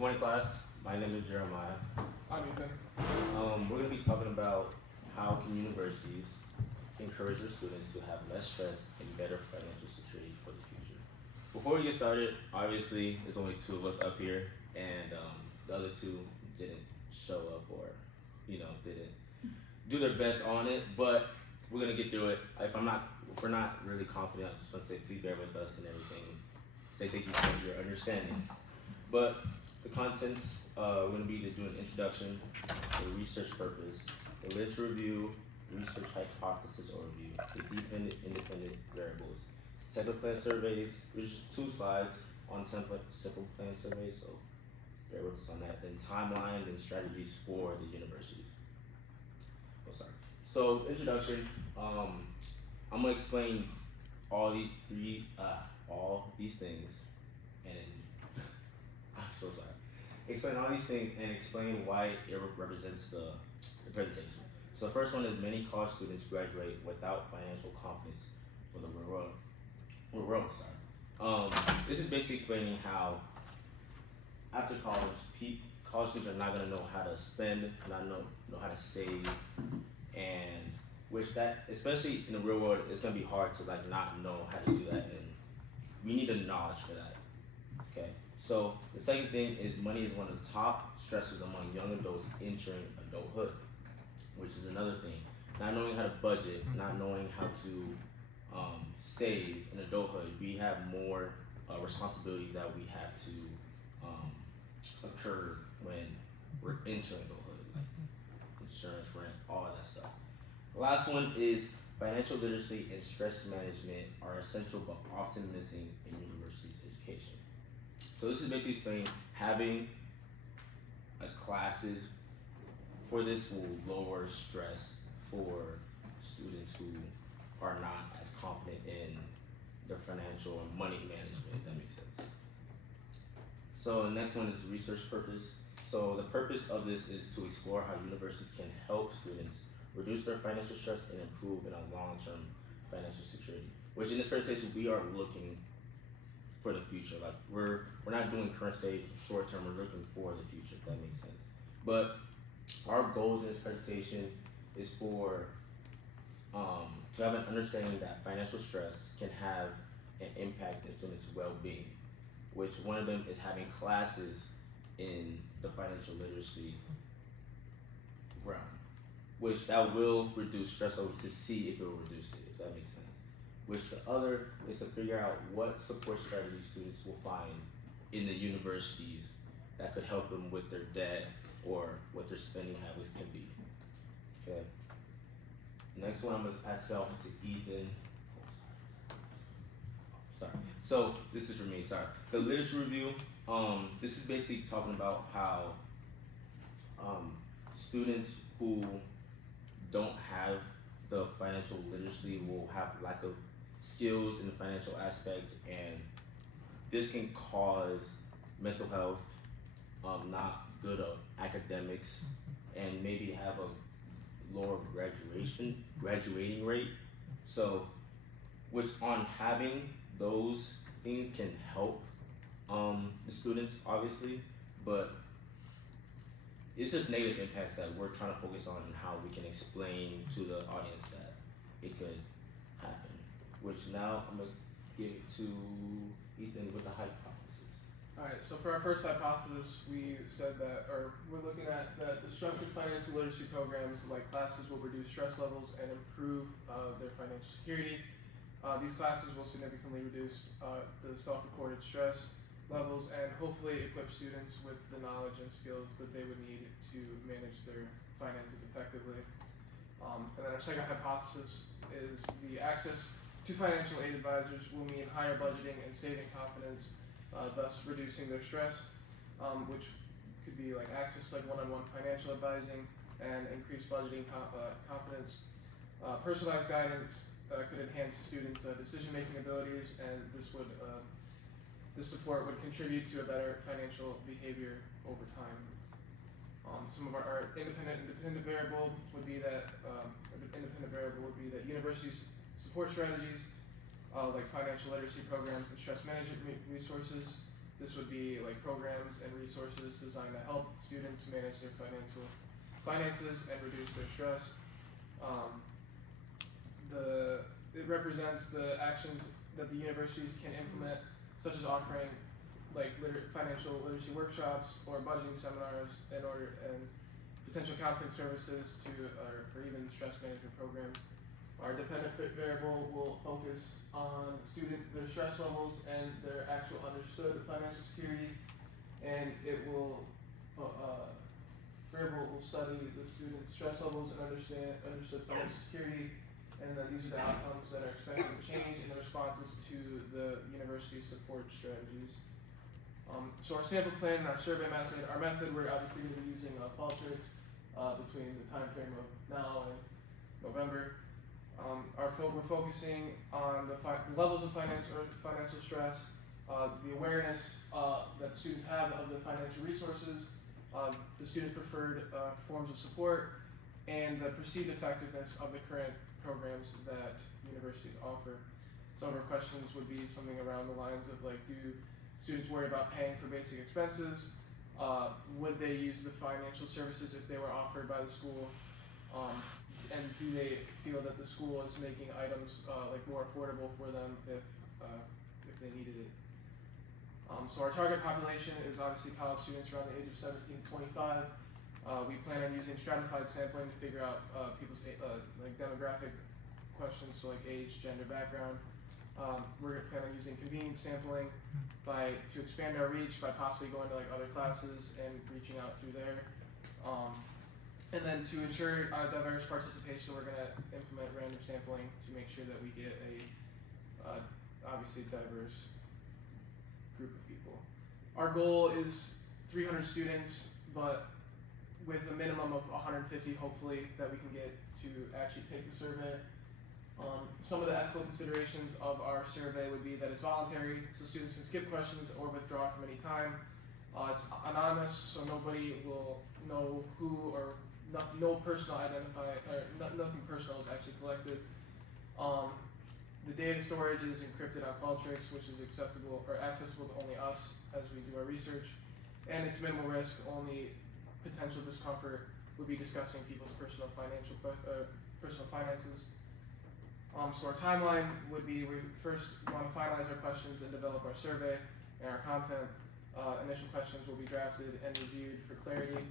Good morning, class. My name is Jeremiah. I'm Ethan. We're going to be talking about how can universities encourage their students to have less stress and better financial security for the future. Before we get started, obviously, there's only two of us up here, and the other two didn't show up or, didn't do their best on it. But we're gonna get through it. If we're not really confident, I just want to say please bear with us and everything. Say thank you for your understanding. But the contents, we're going to be to do an introduction, the research purpose, the literature review, research hypothesis overview, the dependent independent variables, sample plan surveys, which is 2 slides on sample plan surveys, so bear with us on that. Then timeline and strategies for the universities. Oh, sorry. So introduction. I'm gonna explain all these things, and I'm so sorry. Explain all these things and explain why it represents the presentation. So the first one is many college students graduate without financial confidence for the real world. This is basically explaining how after college, college students are not gonna know how to spend, not know how to save, and which that especially in the real world, it's gonna be hard to like not know how to do that, and we need the knowledge for that. Okay. So the second thing is money is one of the top stressors among young adults entering adulthood, which is another thing. Not knowing how to budget, not knowing how to save in adulthood, we have more responsibilities that we have to occur when we're entering adulthood, like insurance, rent, all of that stuff. The last one is financial literacy and stress management are essential but often missing in universities education. So this is basically explaining having a classes for this will lower stress for students who are not as confident in their financial and money management, if that makes sense. So the next one is research purpose. So the purpose of this is to explore how universities can help students reduce their financial stress and improve in a long-term financial security. Which in this presentation we are looking for the future. Like we're not doing current stage short term, we're looking for the future, if that makes sense. But our goals in this presentation is for to have an understanding that financial stress can have an impact in students' well-being, which one of them is having classes in the financial literacy realm, which that will reduce stress levels to see if it will reduce it, if that makes sense. Which the other is to figure out what support strategies students will find in the universities that could help them with their debt or what their spending habits can be. Okay. Next one I'm gonna pass it off to Ethan. Sorry. So this is for me, sorry. The literature review, this is basically talking about how students who don't have the financial literacy will have lack of skills in the financial aspect, and this can cause mental health, not good academics, and maybe have a lower graduating rate. So, which on having those things can help the students obviously, but it's just negative impacts that we're trying to focus on and how we can explain to the audience that it could happen. Which now I'm gonna give it to Ethan with the hypothesis. Alright, so for our first hypothesis, we said that, or we're looking at that the structured financial literacy programs like classes will reduce stress levels and improve their financial security. These classes will significantly reduce the self-reported stress levels and hopefully equip students with the knowledge and skills that they would need to manage their finances effectively. And then our second hypothesis is the access to financial aid advisors will mean higher budgeting and saving confidence, thus reducing their stress, which could be like access to like one-on-one financial advising and increased budgeting confidence. Personalized guidance could enhance students' decision-making abilities, and this support would contribute to a better financial behavior over time. Some of our independent variable would be that universities support strategies like financial literacy programs and stress management resources This would be like programs and resources designed to help students manage their finances and reduce their stress. It represents the actions that the universities can implement, such as offering like financial literacy workshops or budgeting seminars and potential counseling services or even stress management programs. Our dependent variable will focus on their stress levels and their actual understood financial security, and it will variable will study the student's stress levels and understood financial security, and then these are the outcomes that are expected to change in the responses to the university's support strategies. So our sample plan and our survey method, we're obviously going to be using Qualtrics between the time frame of now and November. We're focusing on the levels of financial stress, the awareness that students have of the financial resources, the students' preferred forms of support, and the perceived effectiveness of the current programs that universities offer. Some of our questions would be something around the lines of like, do students worry about paying for basic expenses? Would they use the financial services if they were offered by the school? And do they feel that the school is making items like more affordable for them if they needed it? So our target population is obviously college students around the age of 17 to 25. We plan on using stratified sampling to figure out people's like demographic questions, so like age, gender, background. We're going to plan on using convenience sampling to expand our reach by possibly going to like other classes and reaching out through there. And then to ensure diverse participation, we're going to implement random sampling to make sure that we get a obviously diverse group of people. Our goal is 300 students, but with a minimum of 150 hopefully that we can get to actually take the survey. Some of the ethical considerations of our survey would be that it's voluntary, so students can skip questions or withdraw from any time. It's anonymous, so nobody will know who or no personal nothing personal is actually collected. The data storage is encrypted on Qualtrics, which is accessible to only us as we do our research, and it's minimal risk. Only potential discomfort would be discussing people's personal finances. So our timeline would be we first want to finalize our questions and develop our survey and our content. Initial questions will be drafted and reviewed for clarity.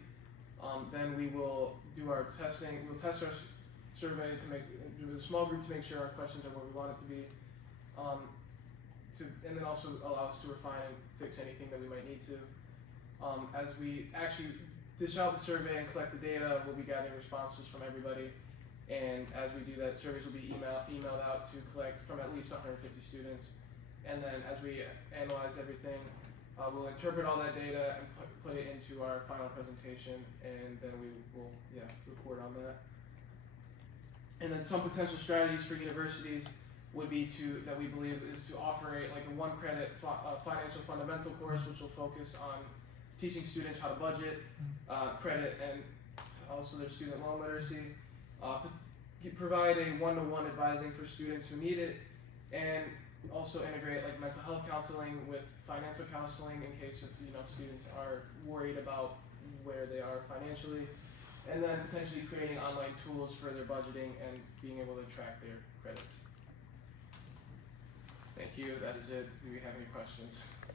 Then we will do our testing. We'll test our survey do a small group to make sure our questions are what we want it to be. And then also allow us to refine and fix anything that we might need to. As we actually dish out the survey and collect the data, we'll be gathering responses from everybody. And as we do that, surveys will be emailed out to collect from at least 150 students. And then as we analyze everything, we'll interpret all that data and put it into our final presentation, and then we will report on that. And then some potential strategies for universities would be that we believe is to offer a 1-credit financial fundamental course, which will focus on teaching students how to budget, credit, and also their student loan literacy. Provide a one-to-one advising for students who need it, and also integrate like mental health counseling with financial counseling in case if students are worried about where they are financially, and then potentially creating online tools for their budgeting and being able to track their credit. Thank you. That is it. Do we have any questions?